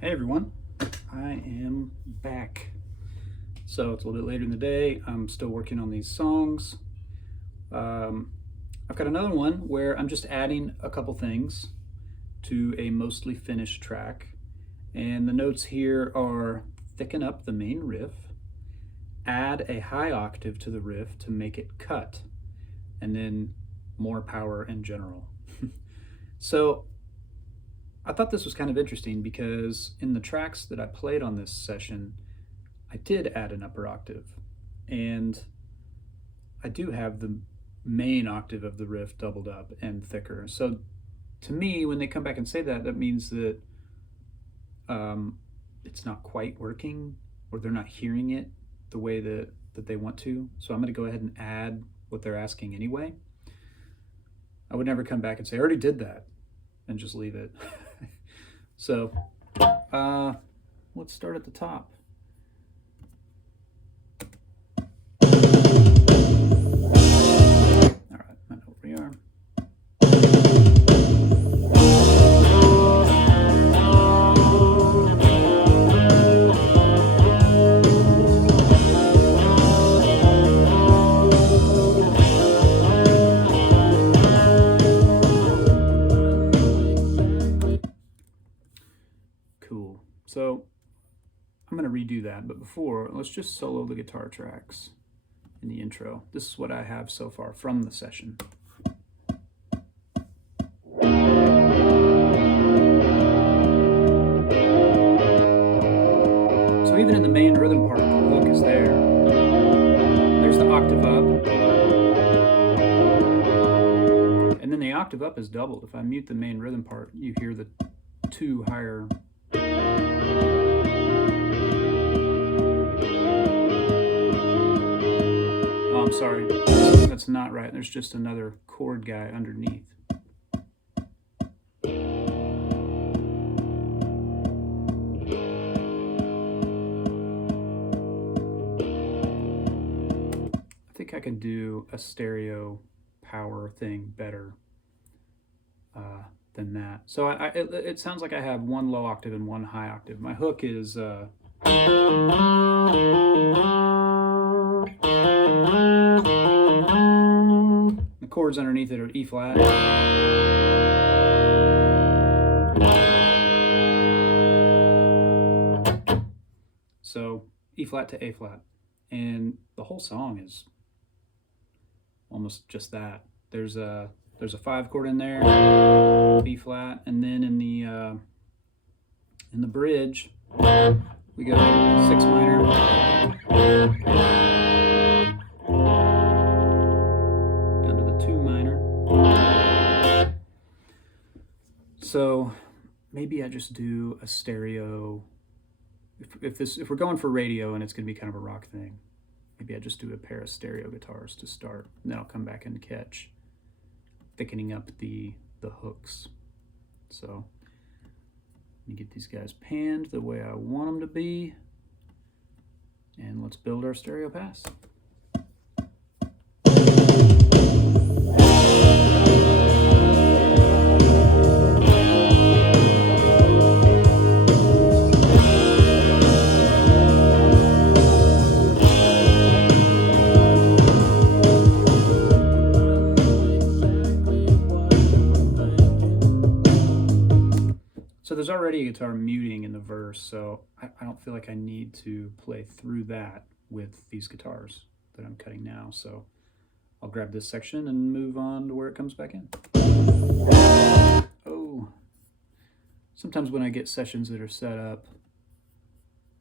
Hey everyone, I am back. So it's a little bit later in the day. I'm still working on these songs. I've got another one where I'm just adding a couple things to a mostly finished track. And the notes here are thicken up the main riff, add a high octave to the riff to make it cut, and then more power in general. So I thought this was kind of interesting because in the tracks that I played on this session, I did add an upper octave, and I do have the main octave of the riff doubled up and thicker. So to me, when they come back and say that, that means that it's not quite working, or they're not hearing it the way that they want to. So I'm going to go ahead and add what they're asking anyway. I would never come back and say, I already did that, and just leave it. So let's start at the top. All right, I know where we are. Cool. So I'm going to redo that, but before, let's just solo the guitar tracks in the intro. This is what I have so far from the session. So even in the main rhythm part, the hook is there. There's the octave up. And then the octave up is doubled. If I mute the main rhythm part, you hear the two higher. Oh, I'm sorry. That's not right. There's just another chord guy underneath. I think I can do a stereo power thing better than that. So it sounds like I have one low octave and one high octave. My hook is the chords underneath it are E flat, so E flat to A flat, and the whole song is almost just that. There's a 5 chord in there, B flat, and then in the bridge we go 6 minor, down to the 2 minor. So maybe I just do a stereo. If we're going for radio and it's going to be kind of a rock thing, maybe I just do a pair of stereo guitars to start, and then I'll come back and catch, thickening up the hooks. So let me get these guys panned the way I want them to be, and let's build our stereo pass. So there's already a guitar muting in the verse, so I don't feel like I need to play through that with these guitars that I'm cutting now. So I'll grab this section and move on to where it comes back in. Oh, sometimes when I get sessions that are set up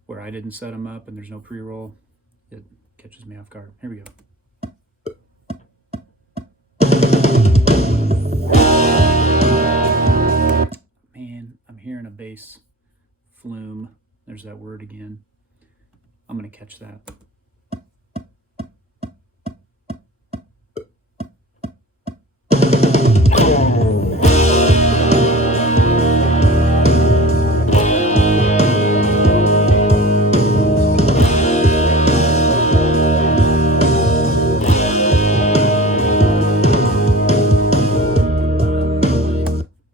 where I didn't set them up and there's no pre-roll, it catches me off guard. Here we go. I'm hearing a bass flume. There's that word again. I'm going to catch that.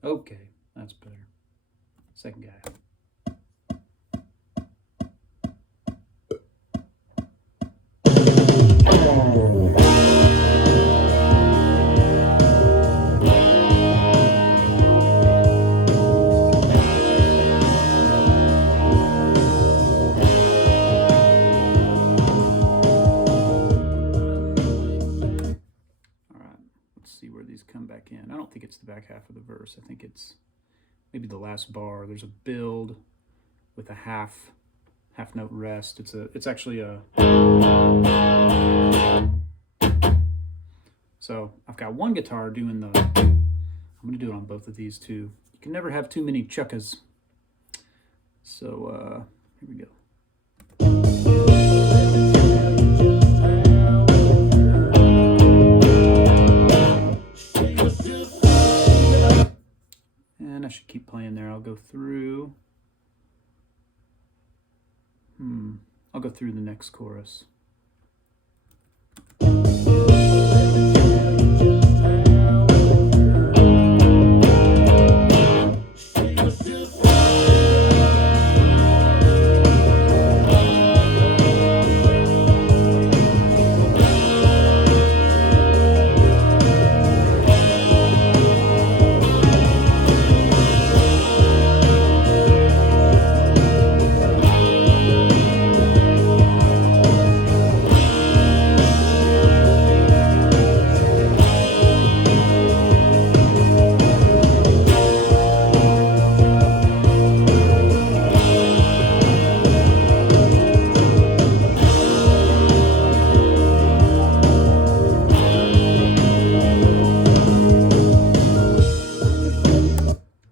Okay, that's better. Second guy. Come back in. I don't think it's the back half of the verse. I think it's maybe the last bar. There's a build with a half note rest. It's actually a. So I've got one guitar doing the. I'm going to do it on both of these too. You can never have too many chuckas. So here we go. And I should keep playing there. I'll go through. I'll go through the next chorus.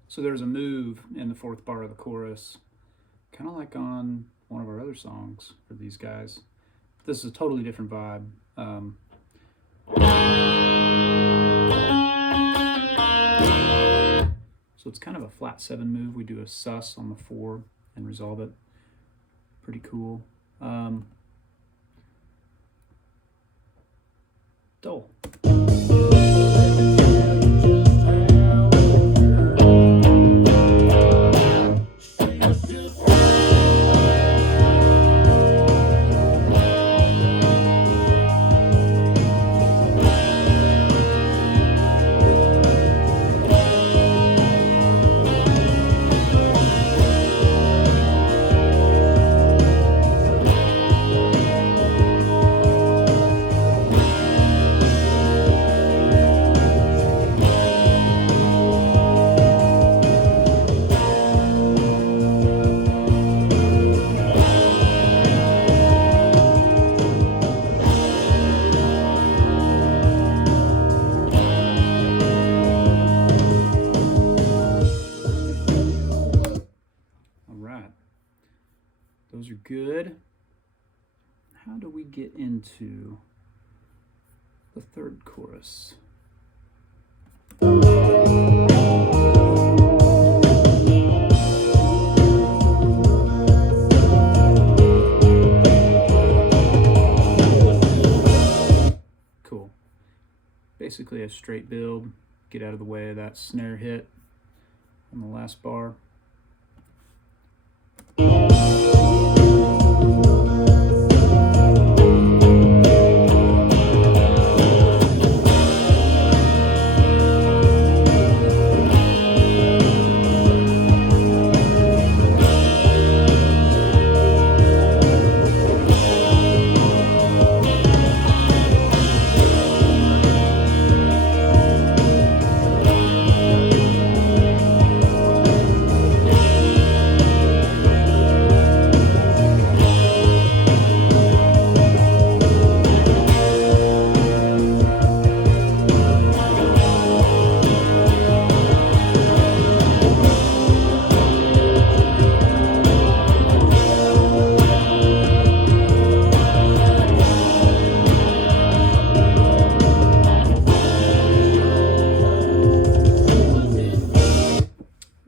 So there's a move in the fourth bar of the chorus, kind of like on one of our other songs for these guys. This is a totally different vibe. So it's kind of a flat 7 move. We do a sus on the 4 and resolve it. Pretty cool. Dull. Those are good. How do we get into the third chorus? Cool. Basically a straight build. Get out of the way of that snare hit on the last bar.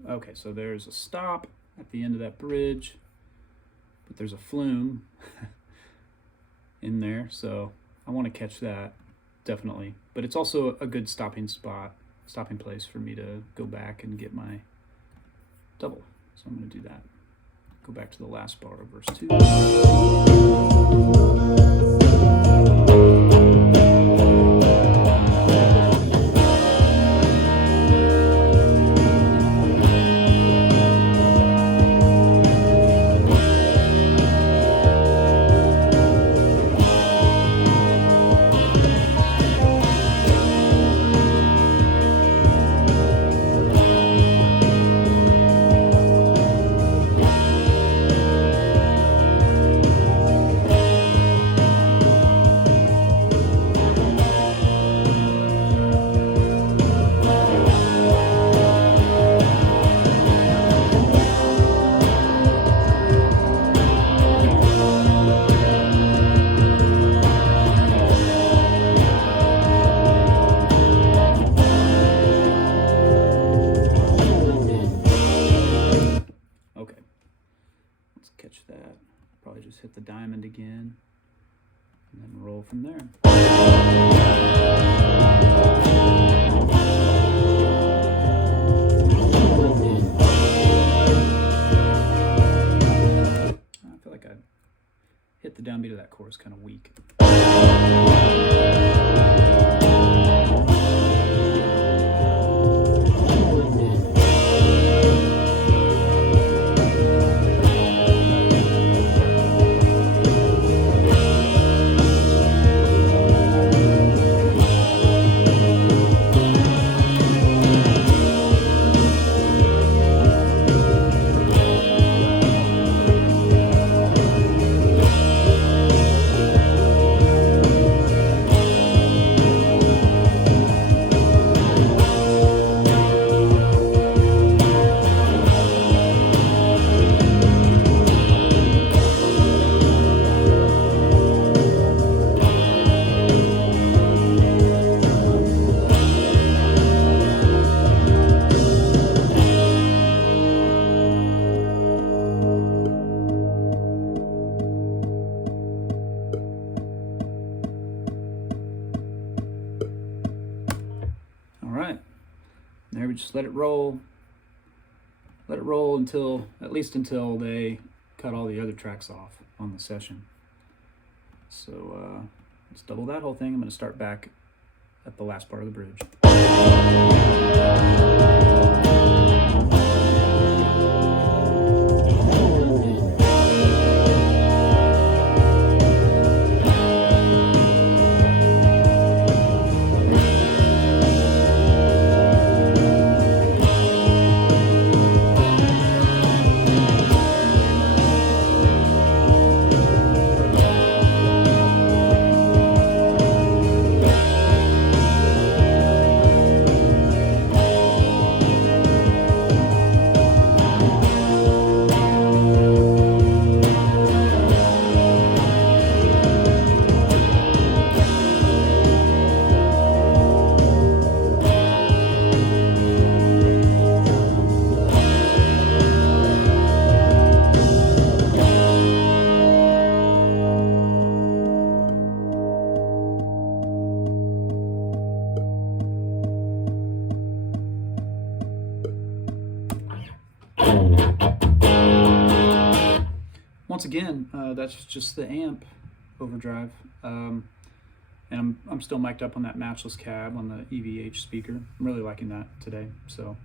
Okay, so there's a stop at the end of that bridge, but there's a flume in there, so I want to catch that, definitely. But it's also a good stopping place for me to go back and get my double. So I'm going to do that. Go back to the last bar of verse 2. Probably just hit the diamond again and then roll from there. I feel like I hit the downbeat of that chorus kind of weak. There we just let it roll until, at least until they cut all the other tracks off on the session. So let's double that whole thing. I'm going to start back at the last part of the bridge. Once again, that's just the amp overdrive, and I'm still mic'd up on that matchless cab on the EVH speaker. I'm really liking that today, so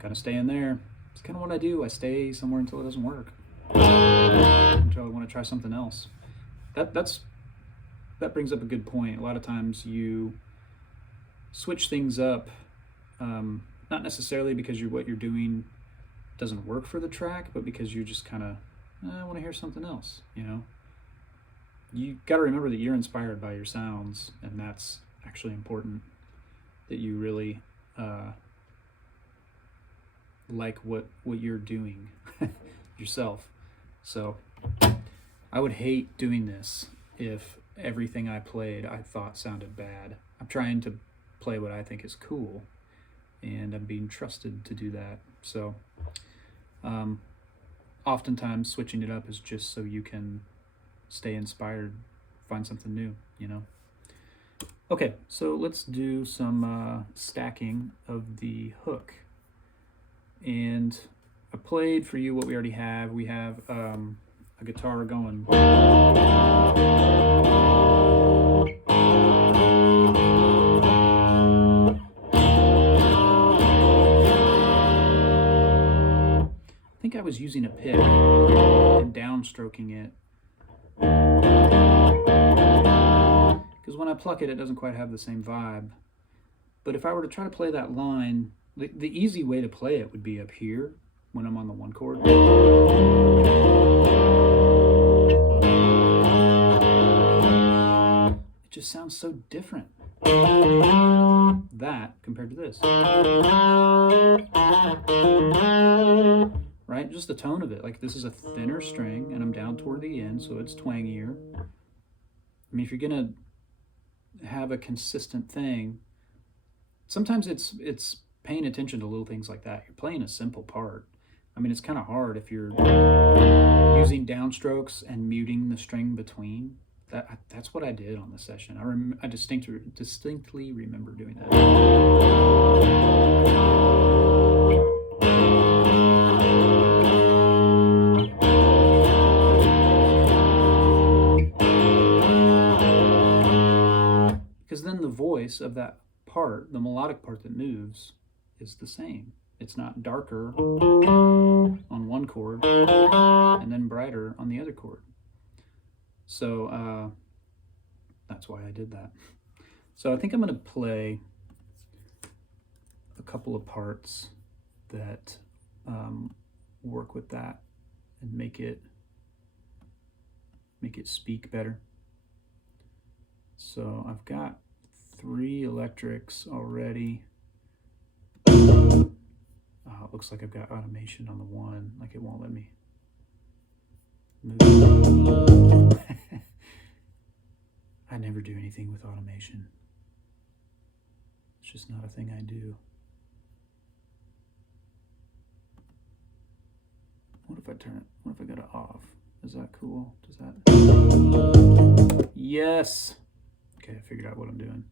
kind of stay in there. It's kind of what I do. I stay somewhere until it doesn't work, until I want to try something else. That brings up a good point. A lot of times you switch things up, not necessarily because what you're doing doesn't work for the track, but because you just kind of I want to hear something else, you know. You got to remember that you're inspired by your sounds, and that's actually important, that you really like what you're doing yourself. So I would hate doing this if everything I played I thought sounded bad. I'm trying to play what I think is cool, and I'm being trusted to do that. So oftentimes switching it up is just so you can stay inspired, find something new, you know. Okay, so let's do some stacking of the hook. And I played for you what we already have. We have a guitar going. I think I was using a pick and downstroking it, because when I pluck it, it doesn't quite have the same vibe. But if I were to try to play that line, the easy way to play it would be up here when I'm on the one chord. It just sounds so different, that compared to this. Right? Just the tone of it. Like, this is a thinner string, and I'm down toward the end, so it's twangier. I mean, if you're gonna have a consistent thing, sometimes it's paying attention to little things like that. You're playing a simple part, I mean, it's kind of hard if you're using downstrokes and muting the string between. That's what I did on the session. I distinctly remember doing that. Because then the voice of that part, the melodic part that moves, is the same. It's not darker on one chord and then brighter on the other chord. So that's why I did that. So I think I'm going to play a couple of parts that work with that and make it speak better. So I've got 3 electrics already. It looks like I've got automation on the one, like it won't let me move. I never do anything with automation. It's just not a thing I do. What if I turn it? What if I got it off? Is that cool? Does that? Yes! Okay, I figured out what I'm doing.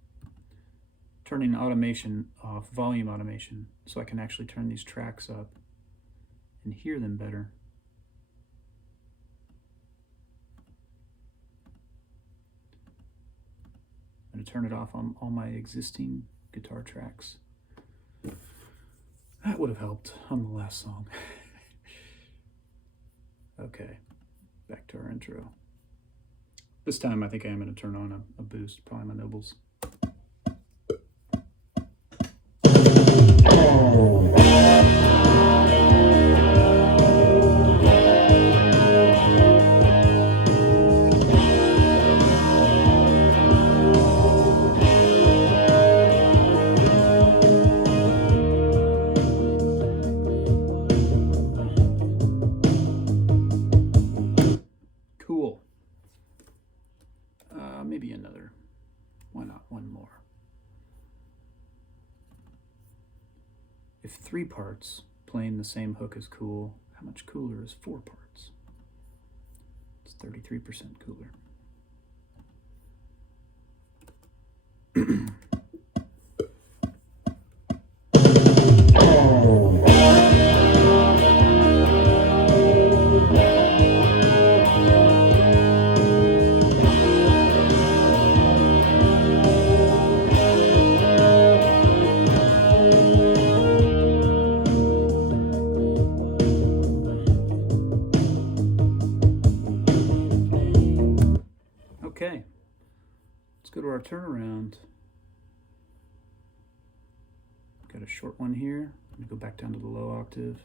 Turning automation off, volume automation, so I can actually turn these tracks up and hear them better. I'm going to turn it off on all my existing guitar tracks. That would have helped on the last song. Okay, back to our intro. This time I think I am going to turn on a boost, probably my Nobles. Cool. Maybe another. Why not one more? If 3 parts playing the same hook is cool, how much cooler is 4 parts? It's 33% cooler. Okay, let's go to our turnaround. Got a short one here. I'm going to go back down to the low octave.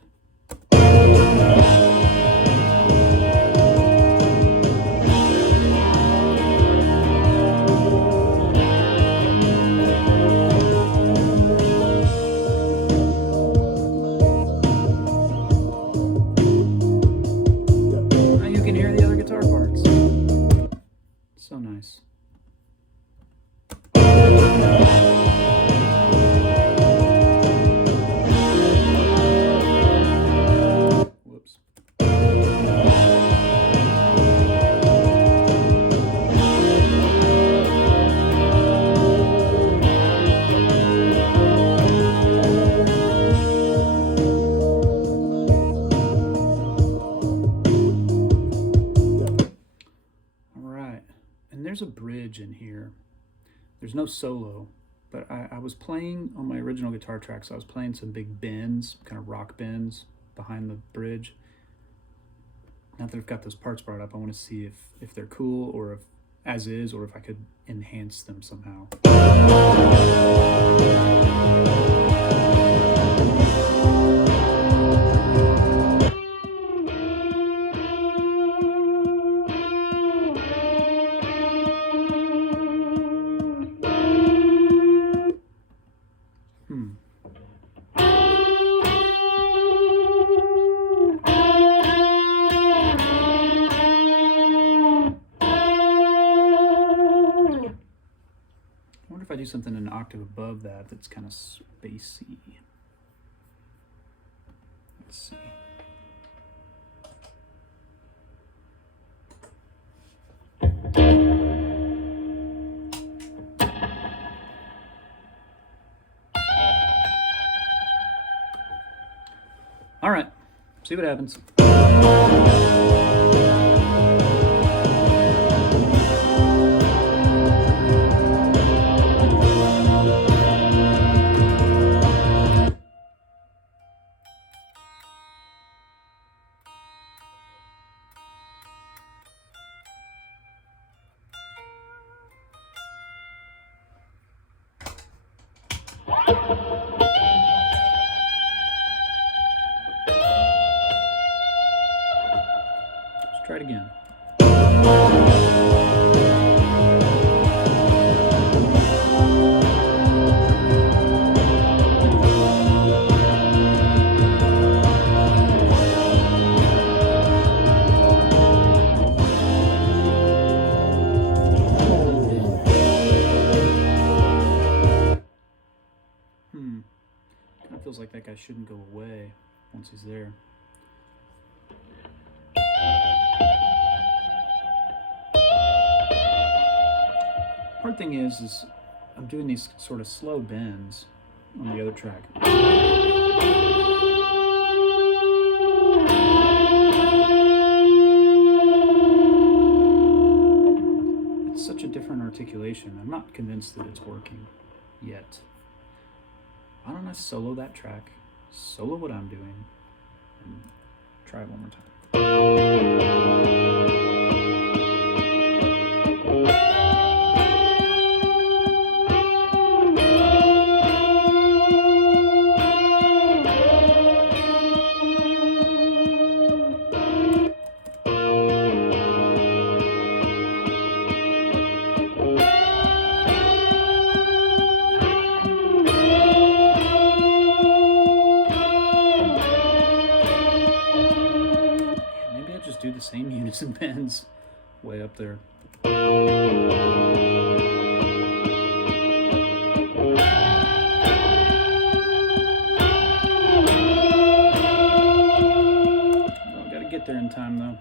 Now you can hear the other guitar parts. So nice. Whoops. There's a bridge in here. There's no solo, but I was playing on my original guitar tracks. I was playing some big bends, kind of rock bends behind the bridge. Now that I've got those parts brought up, I want to see if they're cool or if as is, or if I could enhance them somehow. If I do something an octave above that, that's kind of spacey. Let's see. See what happens. Let's try it again. Kind of feels like that guy shouldn't go away once he's there. Hard thing is I'm doing these sort of slow bends on the other track. It's such a different articulation. I'm not convinced that it's working yet. Why don't I solo that track, solo what I'm doing, and try it one more time. Do the same unison bends way up there. Well, gotta get there in time though.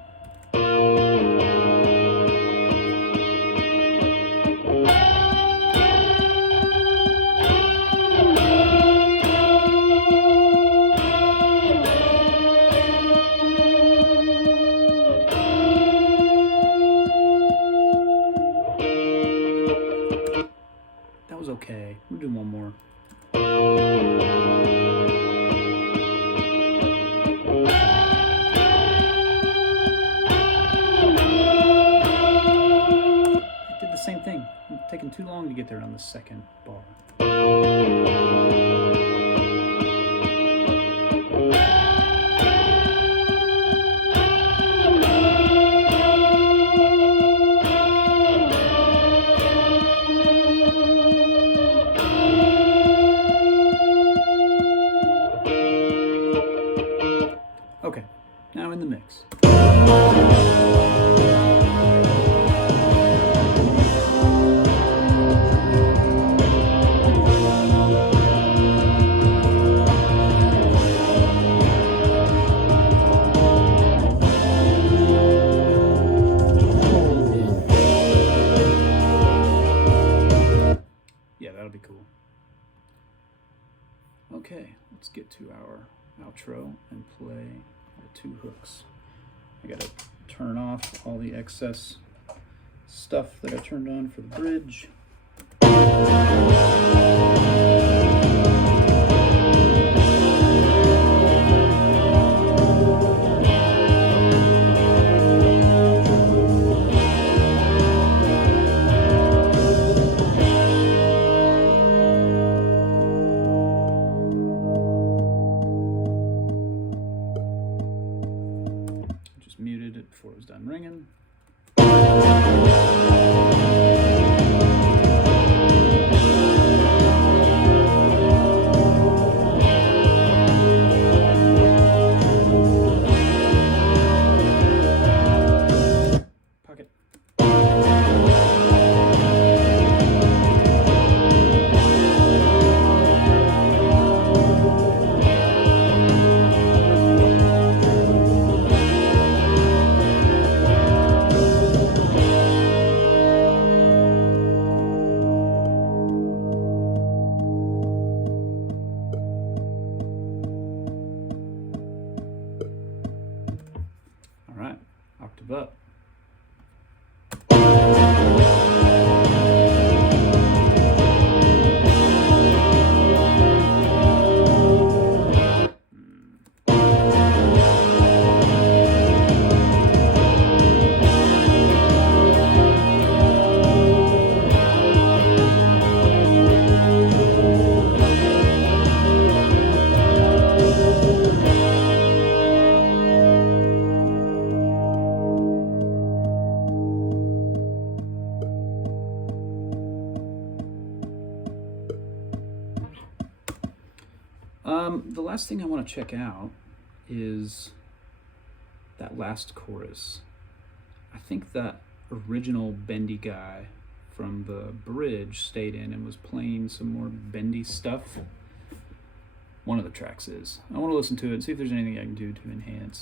Okay, we'll do one more. I did the same thing. I'm taking too long to get there on the second bar. Okay, now in the mix. Yeah, that'll be cool. Okay, let's get to our outro and play the two hooks. I gotta turn off all the excess stuff that I turned on for the bridge. Muted it before it was done ringing. Pocket. octave up. The last thing I want to check out is that last chorus. I think that original bendy guy from the bridge stayed in and was playing some more bendy stuff. One of the tracks is. I want to listen to it and see if there's anything I can do to enhance.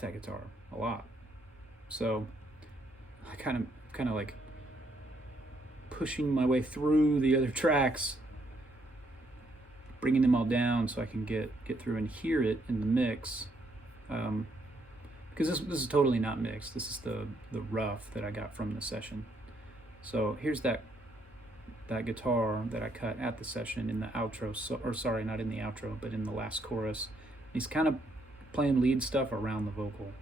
That guitar a lot, so I kind of like pushing my way through the other tracks, bringing them all down so I can get through and hear it in the mix, because this is totally not mixed. This is the rough that I got from the session. So here's that guitar that I cut at the session in the outro, or sorry, not in the outro, but in the last chorus. He's kind of playing lead stuff around the vocal.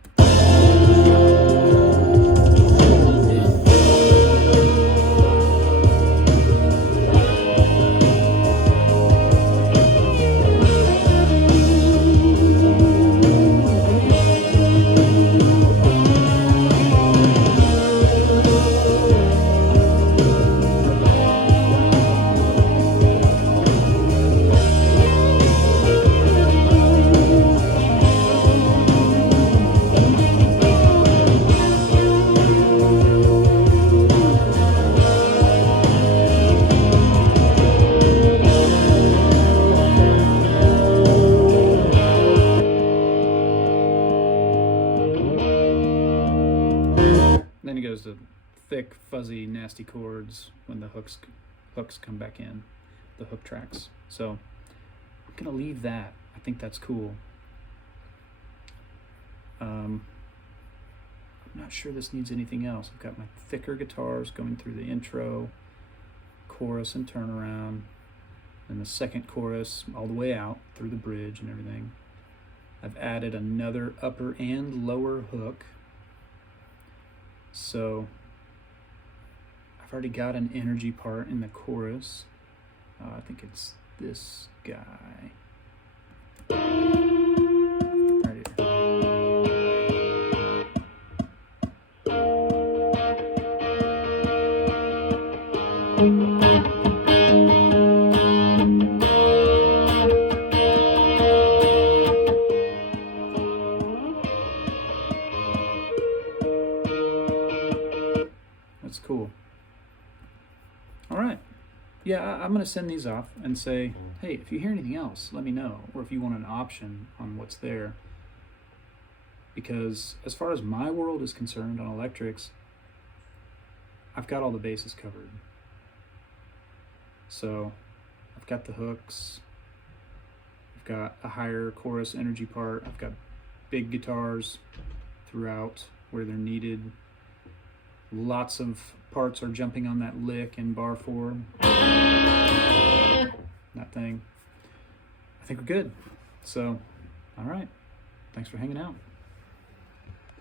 Then it goes to thick, fuzzy, nasty chords when the hooks come back in, the hook tracks. So I'm gonna leave that. I think that's cool. I'm not sure this needs anything else. I've got my thicker guitars going through the intro, chorus and turnaround, and the second chorus all the way out through the bridge and everything. I've added another upper and lower hook. So I've already got an energy part in the chorus. I think it's this guy. Right here. That's cool. All right. Yeah, I'm going to send these off and say, hey, if you hear anything else, let me know. Or if you want an option on what's there. Because as far as my world is concerned on electrics, I've got all the bases covered. So I've got the hooks. I've got a higher chorus energy part. I've got big guitars throughout where they're needed. Lots of parts are jumping on that lick in bar 4. That thing. I think we're good. So All right. Thanks for hanging out.